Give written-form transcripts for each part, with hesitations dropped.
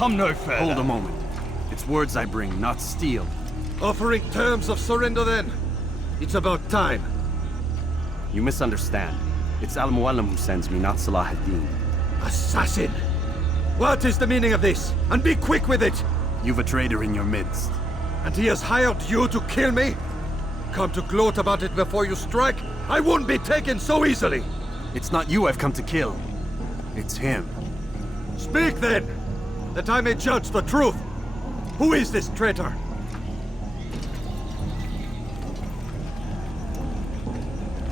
come no further. Hold a moment. It's words I bring, not steel. Offering terms of surrender then? It's about time. You misunderstand. It's Al-Mualim who sends me, not Salah ad-Din. Assassin! What is the meaning of this? And be quick with it! You've a traitor in your midst. And he has hired you to kill me? Come to gloat about it before you strike? I won't be taken so easily! It's not you I've come to kill. It's him. Speak then, that I may judge the truth. Who is this traitor?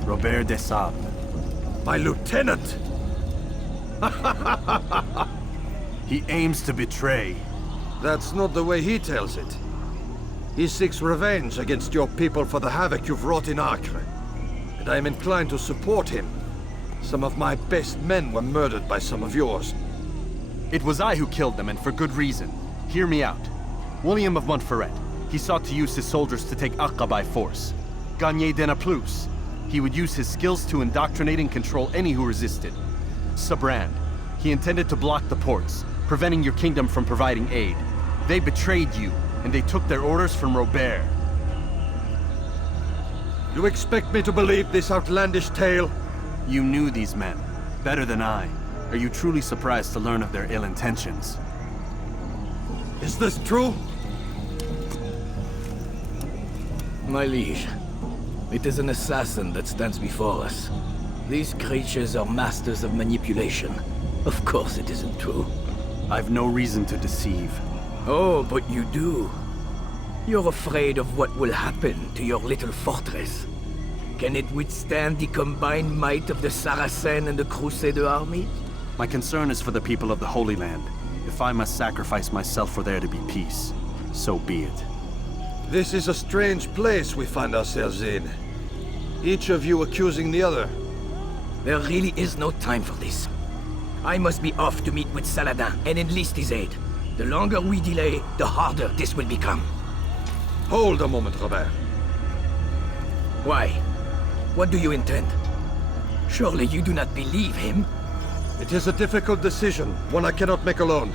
Robert de Sable. My lieutenant! He aims to betray. That's not the way he tells it. He seeks revenge against your people for the havoc you've wrought in Acre. And I am inclined to support him. Some of my best men were murdered by some of yours. It was I who killed them, and for good reason. Hear me out. William of Montferrat. He sought to use his soldiers to take Acre by force. Gagné de Naplouse. He would use his skills to indoctrinate and control any who resisted. Sabrand. He intended to block the ports, preventing your kingdom from providing aid. They betrayed you, and they took their orders from Robert. You expect me to believe this outlandish tale? You knew these men, better than I. Are you truly surprised to learn of their ill intentions? Is this true? My liege, it is an assassin that stands before us. These creatures are masters of manipulation. Of course it isn't true. I've no reason to deceive. Oh, but you do. You're afraid of what will happen to your little fortress. Can it withstand the combined might of the Saracen and the Crusader army? My concern is for the people of the Holy Land. If I must sacrifice myself for there to be peace, so be it. This is a strange place we find ourselves in. Each of you accusing the other. There really is no time for this. I must be off to meet with Saladin and enlist his aid. The longer we delay, the harder this will become. Hold a moment, Robert. Why? What do you intend? Surely you do not believe him? It is a difficult decision, one I cannot make alone.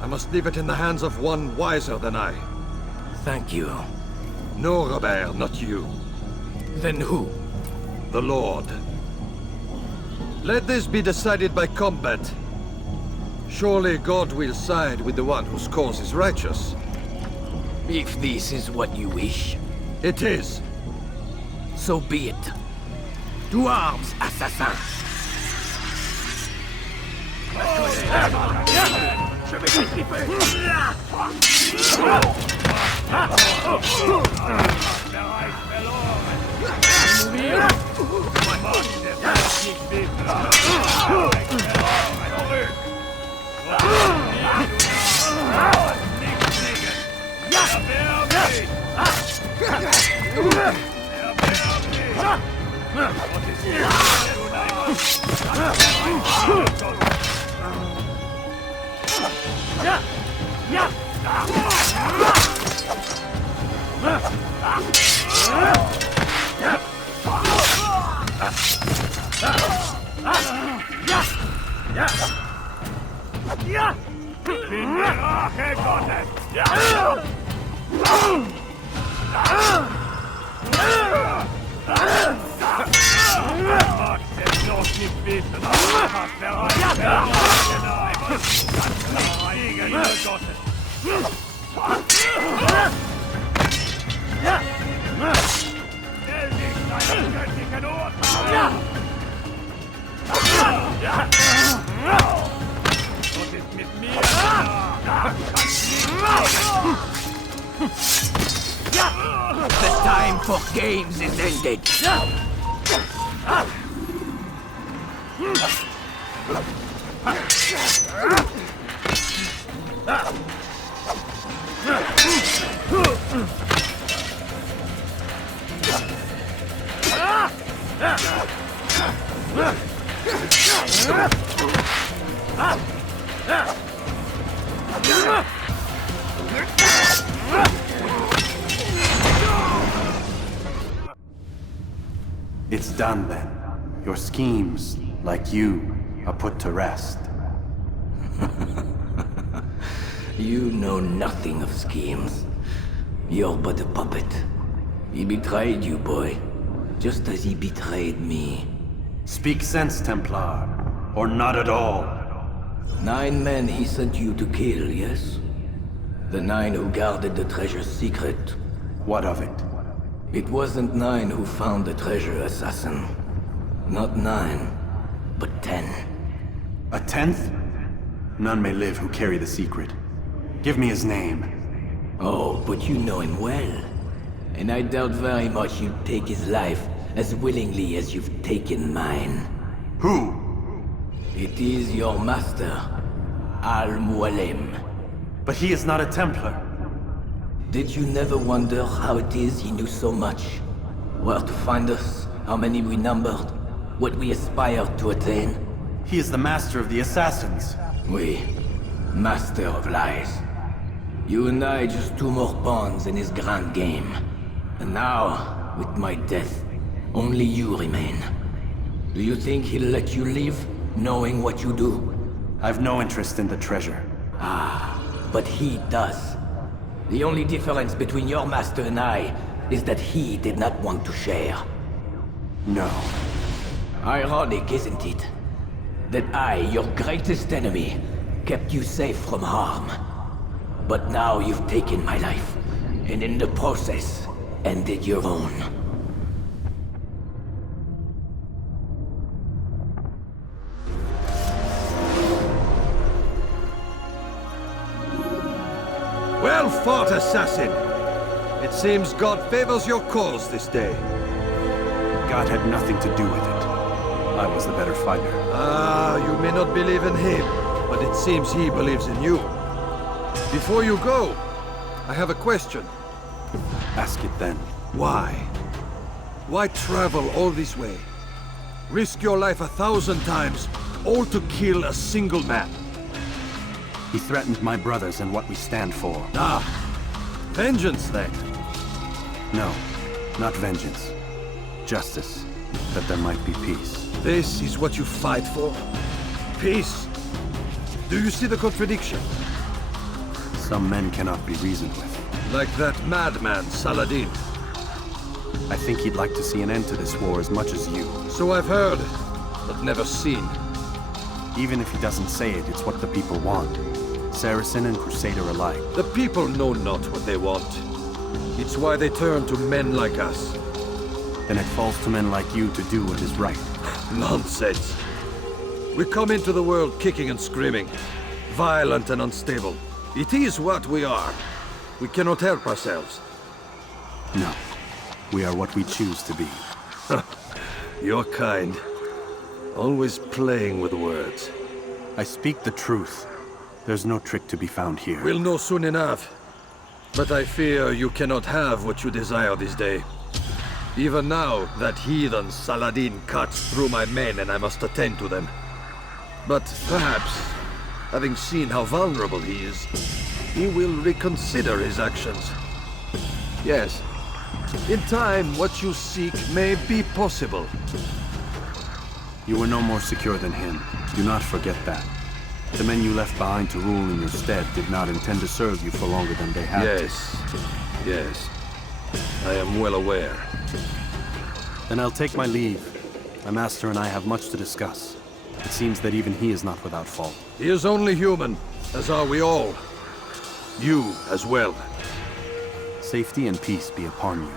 I must leave it in the hands of one wiser than I. Thank you. No, Robert, not you. Then who? The Lord. Let this be decided by combat. Surely God will side with the one whose cause is righteous. If this is what you wish, It is. so be it. To arms, assassin! The time for games is ended. It's done then. Your schemes, like you, are put to rest. You know nothing of schemes. You're but a puppet. He betrayed you, boy. Just as he betrayed me. Speak sense, Templar. Or not at all. 9 men he sent you to kill, yes? The 9 who guarded the treasure's secret. What of it? It wasn't 9 who found the treasure, assassin. Not 9, but 10. A 10th? None may live who carry the secret. Give me his name. Oh, but you know him well. And I doubt very much you'd take his life as willingly as you've taken mine. Who? It is your master, Al-Mualim. But he is not a Templar. Did you never wonder how it is he knew so much? Where to find us, how many we numbered, what we aspired to attain? He is the master of the assassins. We, master of lies. You and I just 2 more pawns in his grand game. And now, with my death, only you remain. Do you think he'll let you live, knowing what you do? I've no interest in the treasure. Ah, but he does. The only difference between your master and I is that he did not want to share. No. Ironic, isn't it? That I, your greatest enemy, kept you safe from harm. But now you've taken my life, and in the process, ended your own. Well fought, assassin! It seems God favors your cause this day. God had nothing to do with it. I was the better fighter. Ah, you may not believe in him, but it seems he believes in you. Before you go, I have a question. Ask it then. Why? Why travel all this way? Risk your life 1,000 times, all to kill a single man? He threatened my brothers and what we stand for. Ah, vengeance then. No, not vengeance. Justice, that there might be peace. This is what you fight for? Peace? Do you see the contradiction? Some men cannot be reasoned with. Like that madman, Saladin. I think he'd like to see an end to this war as much as you. So I've heard, but never seen. Even if he doesn't say it, it's what the people want. Saracen and Crusader alike. The people know not what they want. It's why they turn to men like us. Then it falls to men like you to do what is right. Nonsense. We come into the world kicking and screaming, violent and unstable. It is what we are. We cannot help ourselves. No. We are what we choose to be. You're kind. Always playing with words. I speak the truth. There's no trick to be found here. We'll know soon enough. But I fear you cannot have what you desire this day. Even now, that heathen Saladin cuts through my men and I must attend to them. But perhaps, having seen how vulnerable he is, he will reconsider his actions. Yes, in time, what you seek may be possible. You were no more secure than him. Do not forget that. The men you left behind to rule in your stead did not intend to serve you for longer than they had to. Yes. I am well aware. Then I'll take my leave. My master and I have much to discuss. It seems that even he is not without fault. He is only human, as are we all. You as well. Safety and peace be upon you.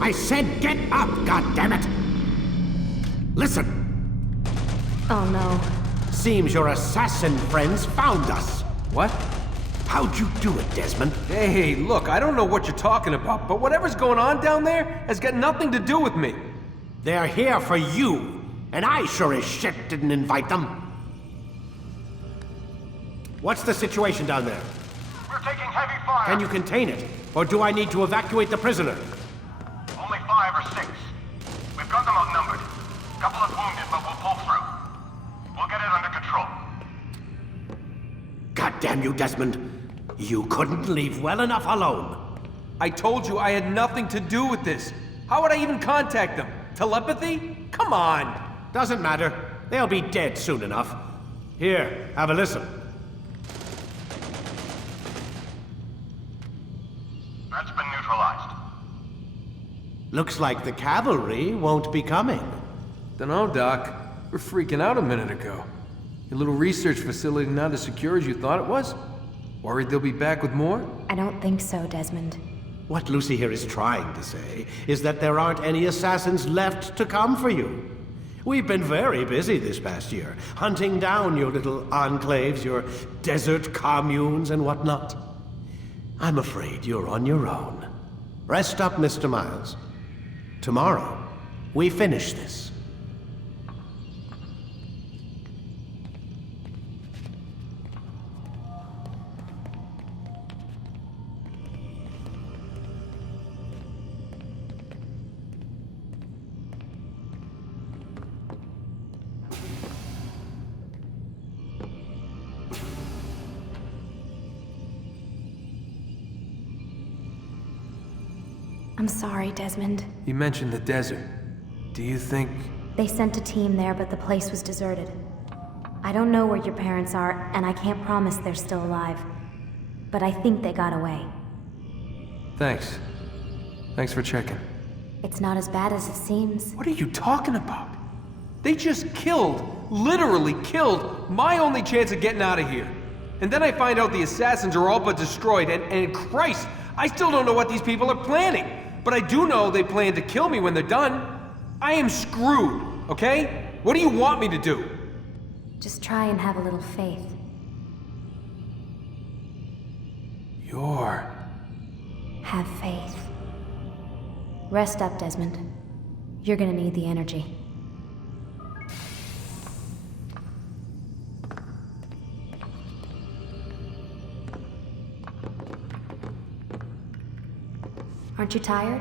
I said get up, goddammit! Listen! Oh no. Seems your assassin friends found us. What? How'd you do it, Desmond? Hey, look, I don't know what you're talking about, but whatever's going on down there has got nothing to do with me. They're here for you, and I sure as shit didn't invite them. What's the situation down there? We're taking heavy fire. Can you contain it, or do I need to evacuate the prisoner? damn you, Desmond. You couldn't leave well enough alone. I told you I had nothing to do with this. How would I even contact them? Telepathy? Come on! Doesn't matter. They'll be dead soon enough. Here, have a listen. That's been neutralized. Looks like the cavalry won't be coming. Dunno, Doc. We're freaking out a minute ago. Your little research facility not as secure as you thought it was? Worried they'll be back with more? I don't think so, Desmond. What Lucy here is trying to say is that there aren't any assassins left to come for you. We've been very busy this past year, hunting down your little enclaves, your desert communes and whatnot. I'm afraid you're on your own. Rest up, Mr. Miles. Tomorrow, we finish this. I'm sorry, Desmond. You mentioned the desert. Do you think... They sent a team there, but the place was deserted. I don't know where your parents are, and I can't promise they're still alive. But I think they got away. Thanks. Thanks for checking. It's not as bad as it seems. What are you talking about? They just killed, literally killed, my only chance of getting out of here. And then I find out the assassins are all but destroyed, and Christ, I still don't know what these people are planning. But I do know they plan to kill me when they're done. I am screwed, okay? What do you want me to do? Just try and have a little faith. Have faith. Rest up, Desmond. You're gonna need the energy. Aren't you tired?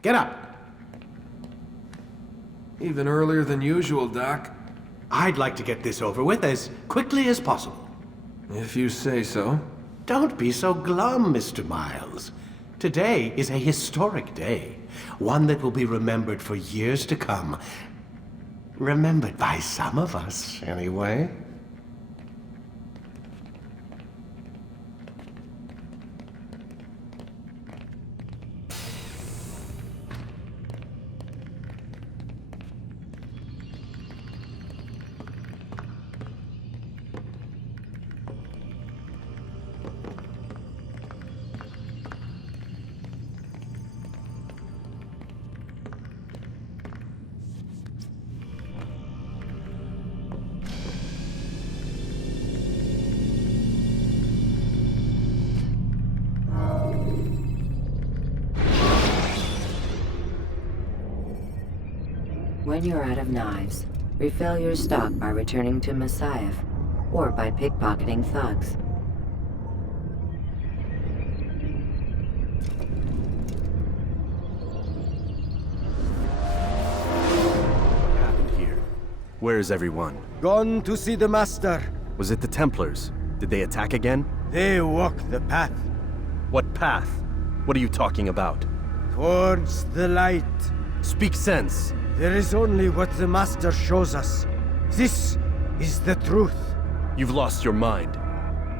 Get up. Even earlier than usual, Doc. I'd like to get this over with as quickly as possible. If you say so. Don't be so glum, Mr. Miles. Today is a historic day. One that will be remembered for years to come. Remembered by some of us, anyway. When you're out of knives, refill your stock by returning to Messiah, or by pickpocketing thugs. What happened here? Where is everyone? Gone to see the Master. Was it the Templars? Did they attack again? They walk the path. What path? What are you talking about? Towards the light. Speak sense. There is only what the Master shows us. This is the truth. You've lost your mind.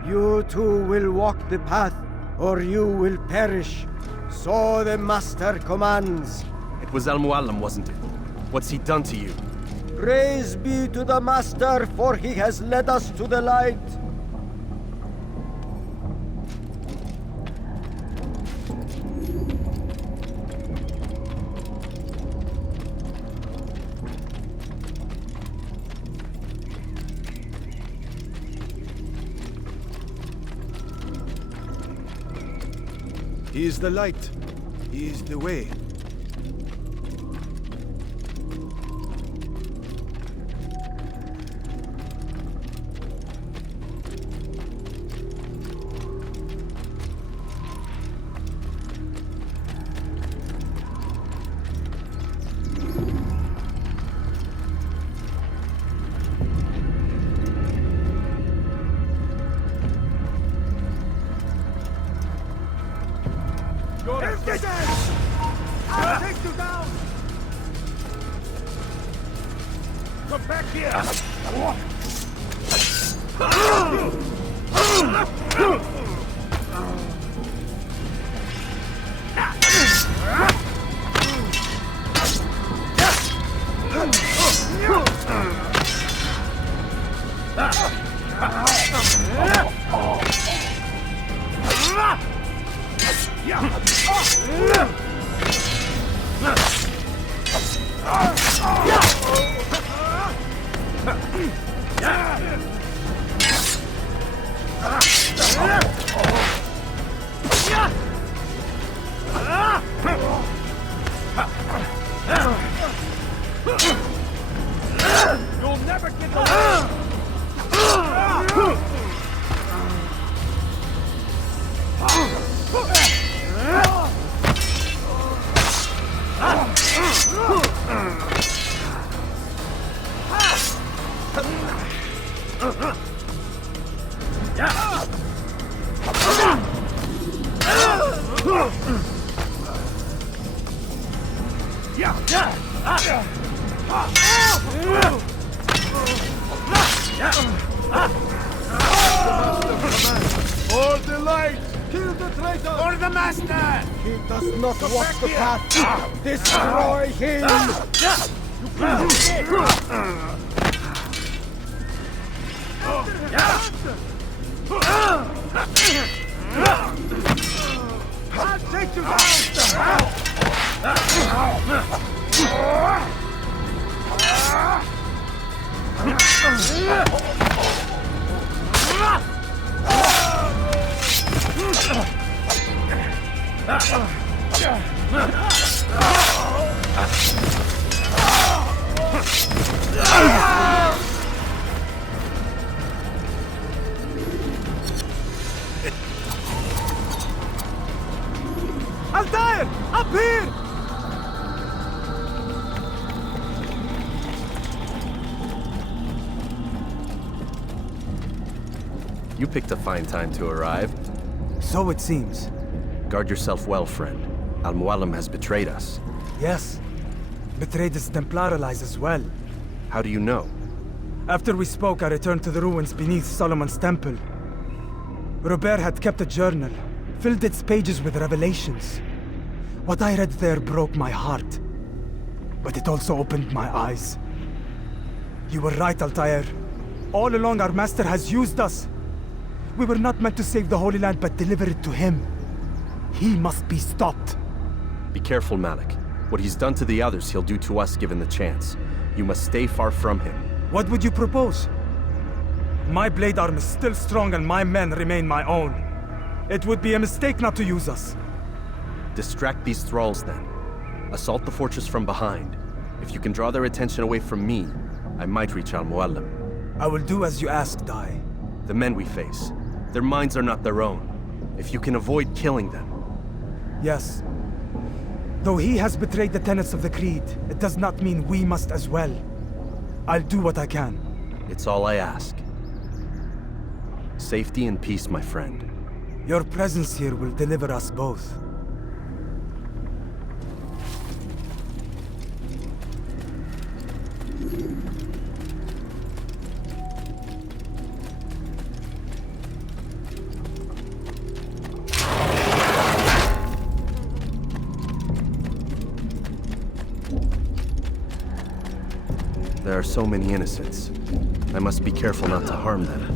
You too will walk the path, or you will perish. So the Master commands. It was Al-Mualim, wasn't it? What's he done to you? Praise be to the Master, for he has led us to the light. He is the light. He is the way. I'll take you down! Come back here! You'll never get away! For the light! Kill the traitor! For the Master! He does not walk the path! Destroy him! I'll take you Altair! Up here! You picked a fine time to arrive. So it seems. Guard yourself well, friend. Al-Mualim has betrayed us. Yes. Betrayed his Templar allies as well. How do you know? After we spoke, I returned to the ruins beneath Solomon's temple. Robert had kept a journal, filled its pages with revelations. What I read there broke my heart. But it also opened my eyes. You were right, Altair. All along our master has used us. We were not meant to save the Holy Land, but deliver it to him. He must be stopped. Be careful, Malik. What he's done to the others, he'll do to us given the chance. You must stay far from him. What would you propose? My blade arm is still strong and my men remain my own. It would be a mistake not to use us. Distract these thralls then. Assault the fortress from behind. If you can draw their attention away from me, I might reach Al-Mualim. I will do as you ask, Dai. The men we face, their minds are not their own. If you can avoid killing them. Yes. Though he has betrayed the tenets of the Creed, it does not mean we must as well. I'll do what I can. It's all I ask. Safety and peace, my friend. Your presence here will deliver us both. There are so many innocents. I must be careful not to harm them.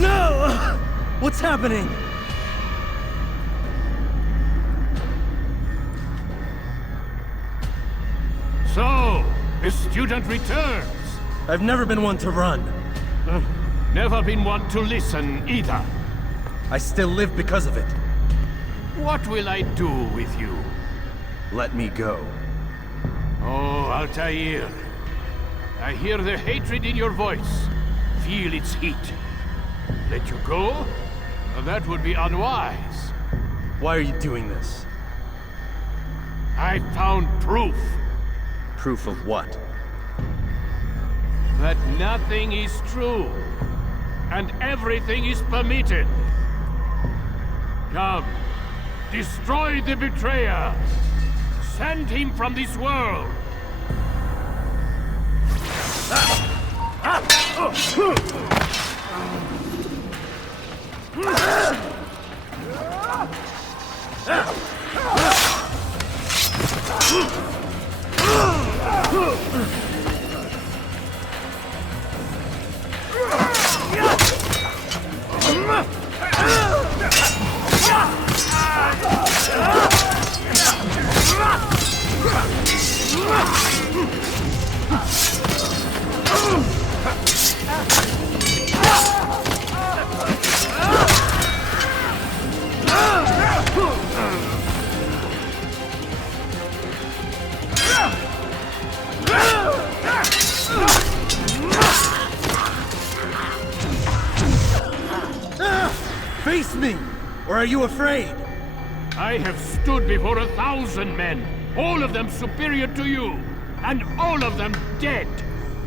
No! What's happening? So, the student returns. I've never been one to run. Never been one to listen either. I still live because of it. What will I do with you? Let me go. Oh, Altair. I hear the hatred in your voice. Feel its heat. Let you go? That would be unwise. Why are you doing this? I found proof. Proof of what? That nothing is true. And everything is permitted. Come. Destroy the betrayer. Send him from this world. Face me! Or are you afraid? I have stood before 1,000 men, all of them superior to you, and all of them dead,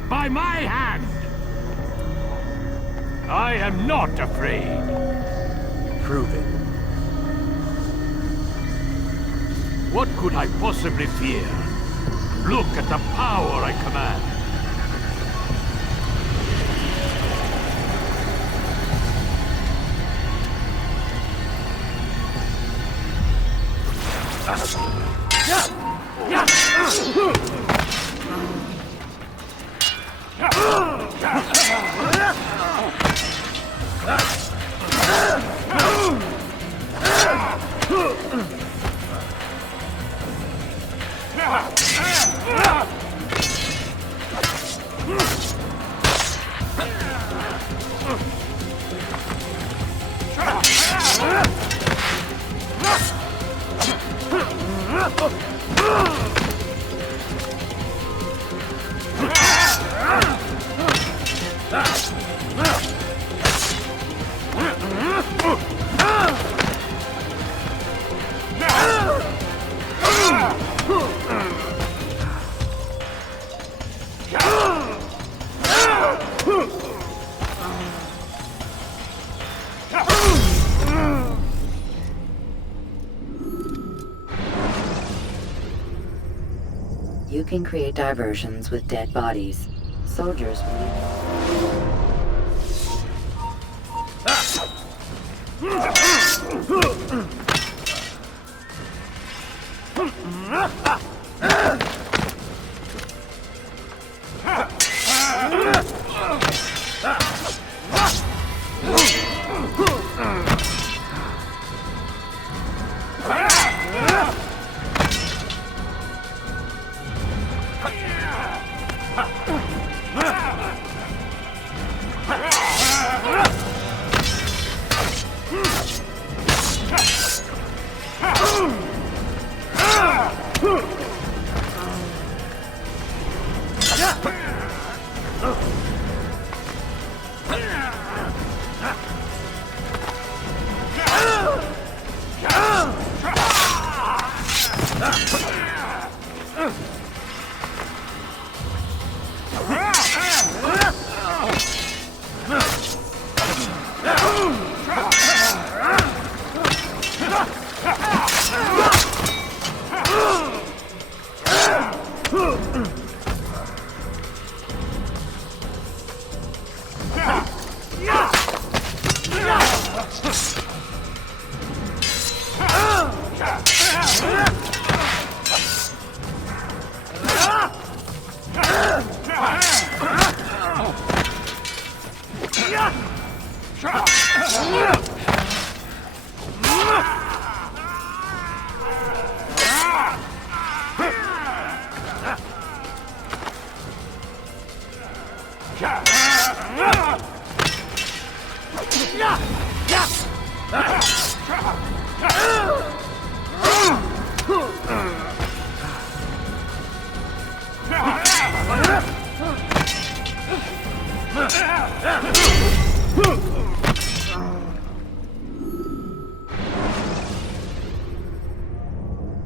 by my hand. I am not afraid. Prove it. What could I possibly fear? Look at the power I command. You can create diversions with dead bodies. Soldiers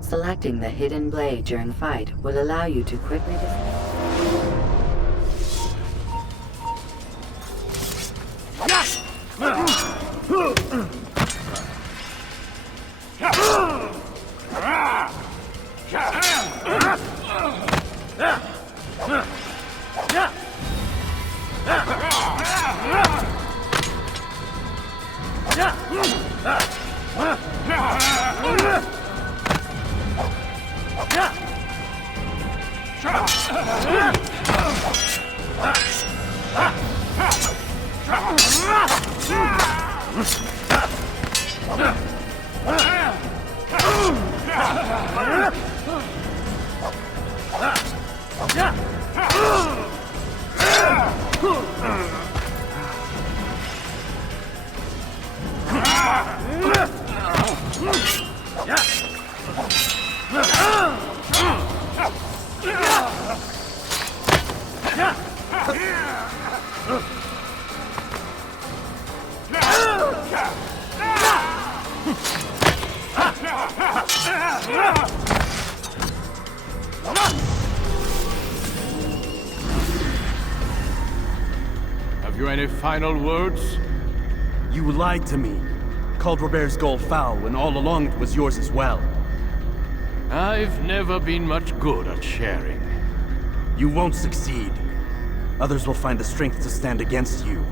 Selecting the hidden blade during fight will allow you to quickly Have you any final words? You lied to me. Called Robert's goal foul when all along it was yours as well. I've never been much good at sharing. You won't succeed. Others will find the strength to stand against you.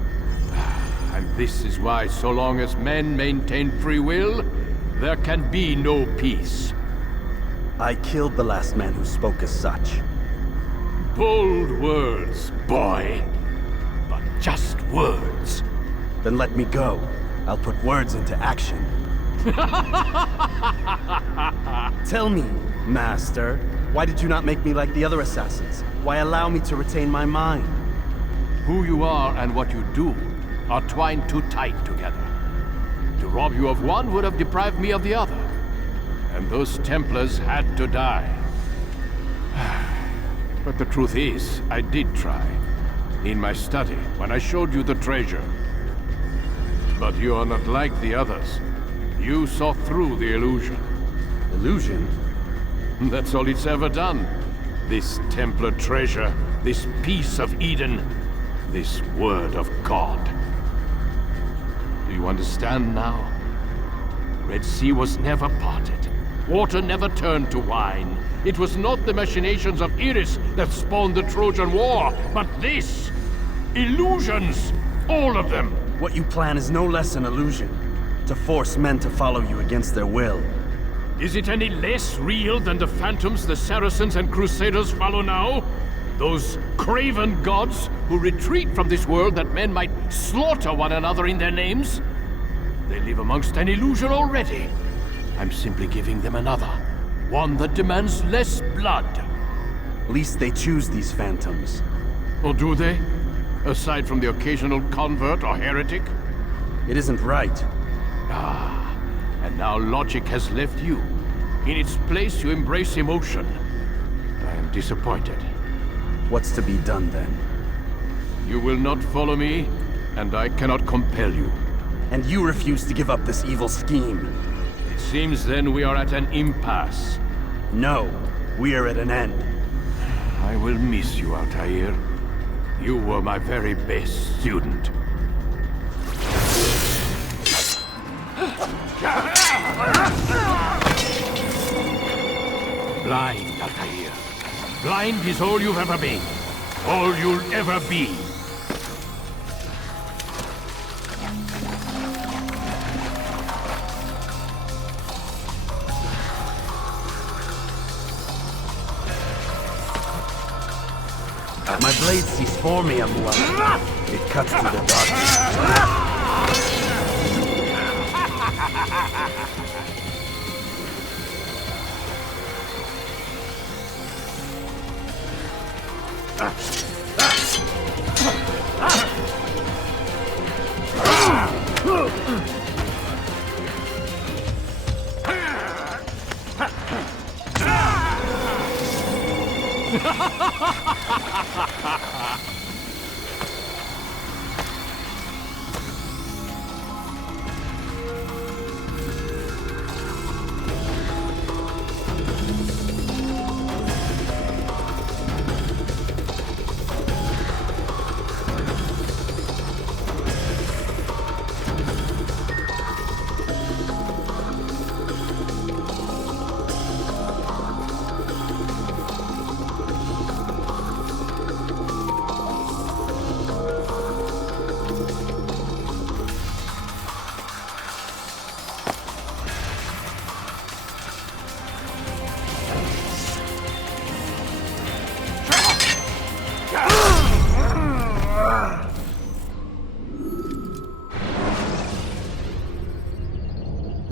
And this is why, so long as men maintain free will, there can be no peace. I killed the last man who spoke as such. Bold words, boy. But just words. Then let me go. I'll put words into action. Tell me, Master, why did you not make me like the other assassins? Why allow me to retain my mind? Who you are and what you do are twined too tight together. To rob you of one would have deprived me of the other. And those Templars had to die. But the truth is, I did try. In my study, when I showed you the treasure. But you are not like the others. You saw through the illusion. Illusion? That's all it's ever done. This Templar treasure, this piece of Eden, this word of God. Do you understand now? The Red Sea was never parted. Water never turned to wine. It was not the machinations of Iris that spawned the Trojan War, but this! Illusions! All of them! What you plan is no less an illusion. To force men to follow you against their will. Is it any less real than the phantoms the Saracens and Crusaders follow now? Those craven gods who retreat from this world that men might slaughter one another in their names? They live amongst an illusion already. I'm simply giving them another. One that demands less blood. At least they choose these phantoms. Or do they? Aside from the occasional convert or heretic? It isn't right. Ah, and now logic has left you. In its place, you embrace emotion. I am disappointed. What's to be done then? You will not follow me, and I cannot compel you. And you refuse to give up this evil scheme. It seems then we are at an impasse. No, we are at an end. I will miss you, Altair. You were my very best student. Blind, Altair. Blind is all you've ever been. All you'll ever be. My blade sees for me, Amuan. It cuts through the darkness.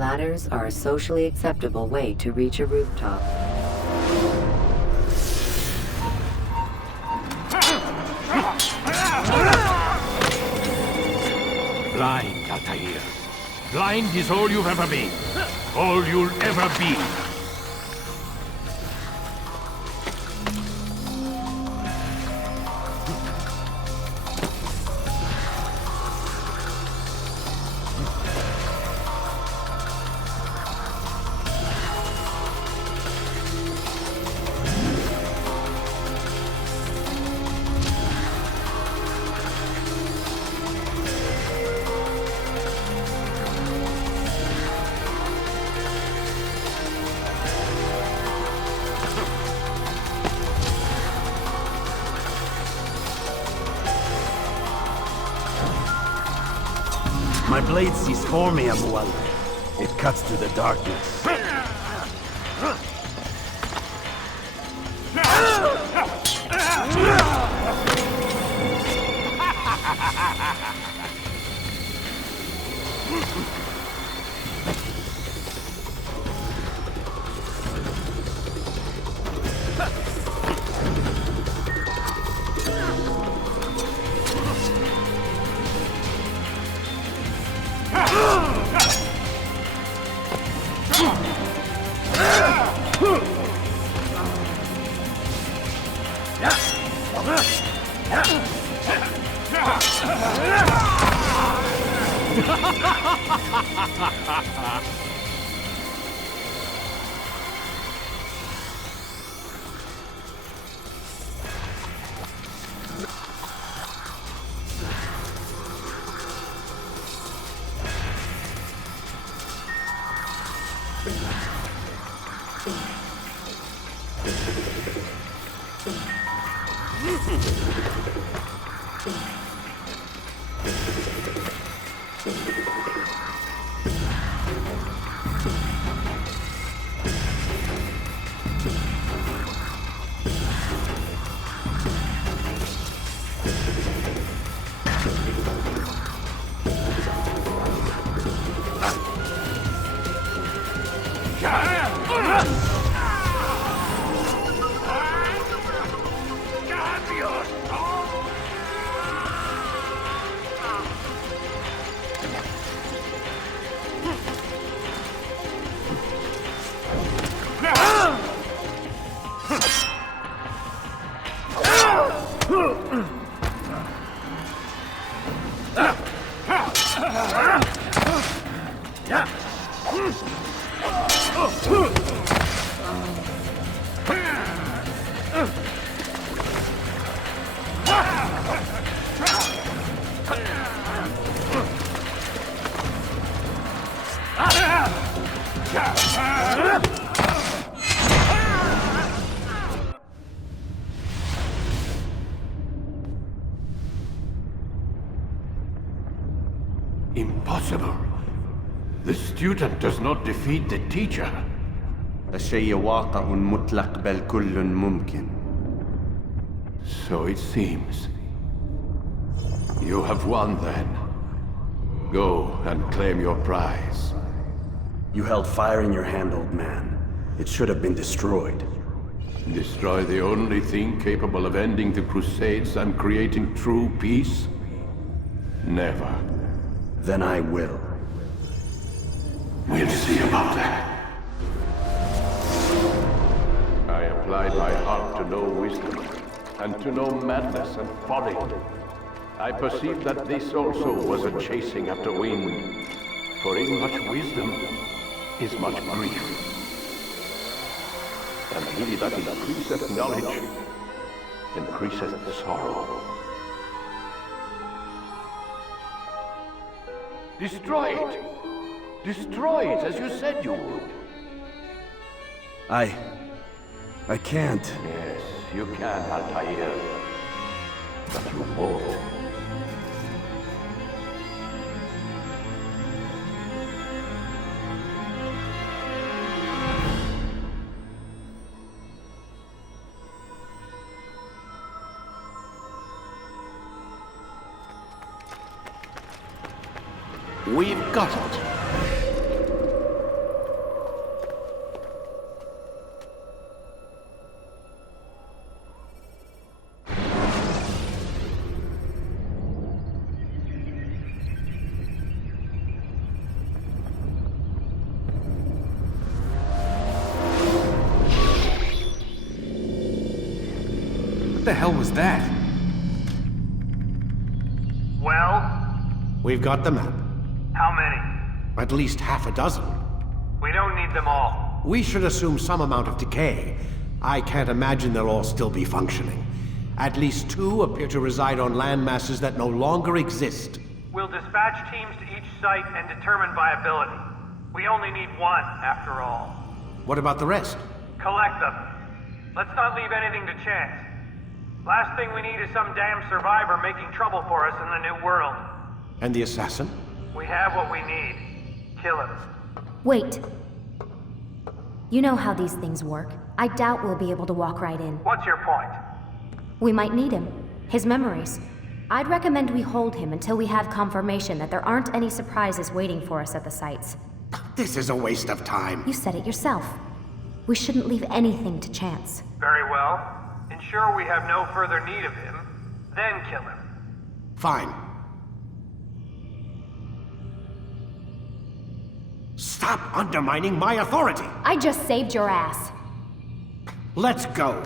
Ladders are a socially acceptable way to reach a rooftop. Blind, Altair. Blind is all you've ever been. All you'll ever be. My blade sees for me, Amual. It cuts through the darkness. Impossible. The student does not defeat the teacher. الشيء واقع مطلق بل كل ممكن. So it seems. You have won then. Go and claim your prize. You held fire in your hand, old man. It should have been destroyed. Destroy the only thing capable of ending the Crusades and creating true peace? Never. Then I will. We'll see about that. I applied my heart to know wisdom, and to know madness and folly. I perceived that this also was a chasing after wind, for in much wisdom is much grief. And he that increaseth knowledge increaseth sorrow. Destroy it! Destroy it as you said you would. I can't. Yes, you can, Altair. But you won't. We've got it. the hell was that? Well? We've got the map. How many? At least half a dozen. We don't need them all. We should assume some amount of decay. I can't imagine they'll all still be functioning. At least 2 appear to reside on land masses that no longer exist. We'll dispatch teams to each site and determine viability. We only need 1, after all. What about the rest? Collect them. Let's not leave anything to chance. Last thing we need is some damn survivor making trouble for us in the new world. And the assassin? We have what we need. Kill him. Wait. You know how these things work. I doubt we'll be able to walk right in. What's your point? We might need him. His memories. I'd recommend we hold him until we have confirmation that there aren't any surprises waiting for us at the sites. This is a waste of time. You said it yourself. We shouldn't leave anything to chance. Very well. Ensure we have no further need of him, then kill him. Fine. Stop undermining my authority! I just saved your ass. Let's go.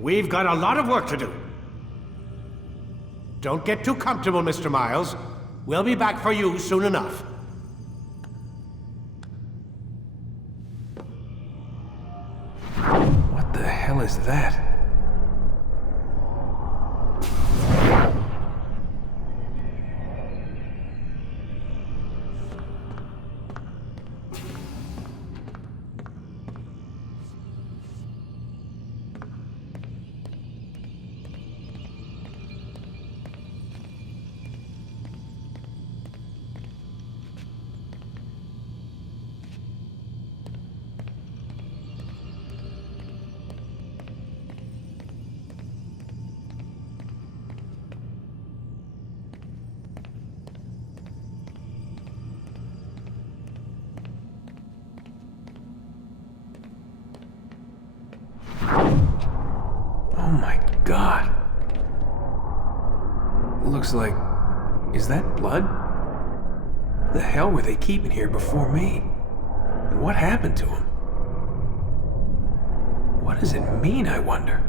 We've got a lot of work to do. Don't get too comfortable, Mr. Miles. We'll be back for you soon enough. What the hell is that? Oh my god. Looks like... Is that blood? What the hell were they keeping here before me? And what happened to him? What does it mean, I wonder?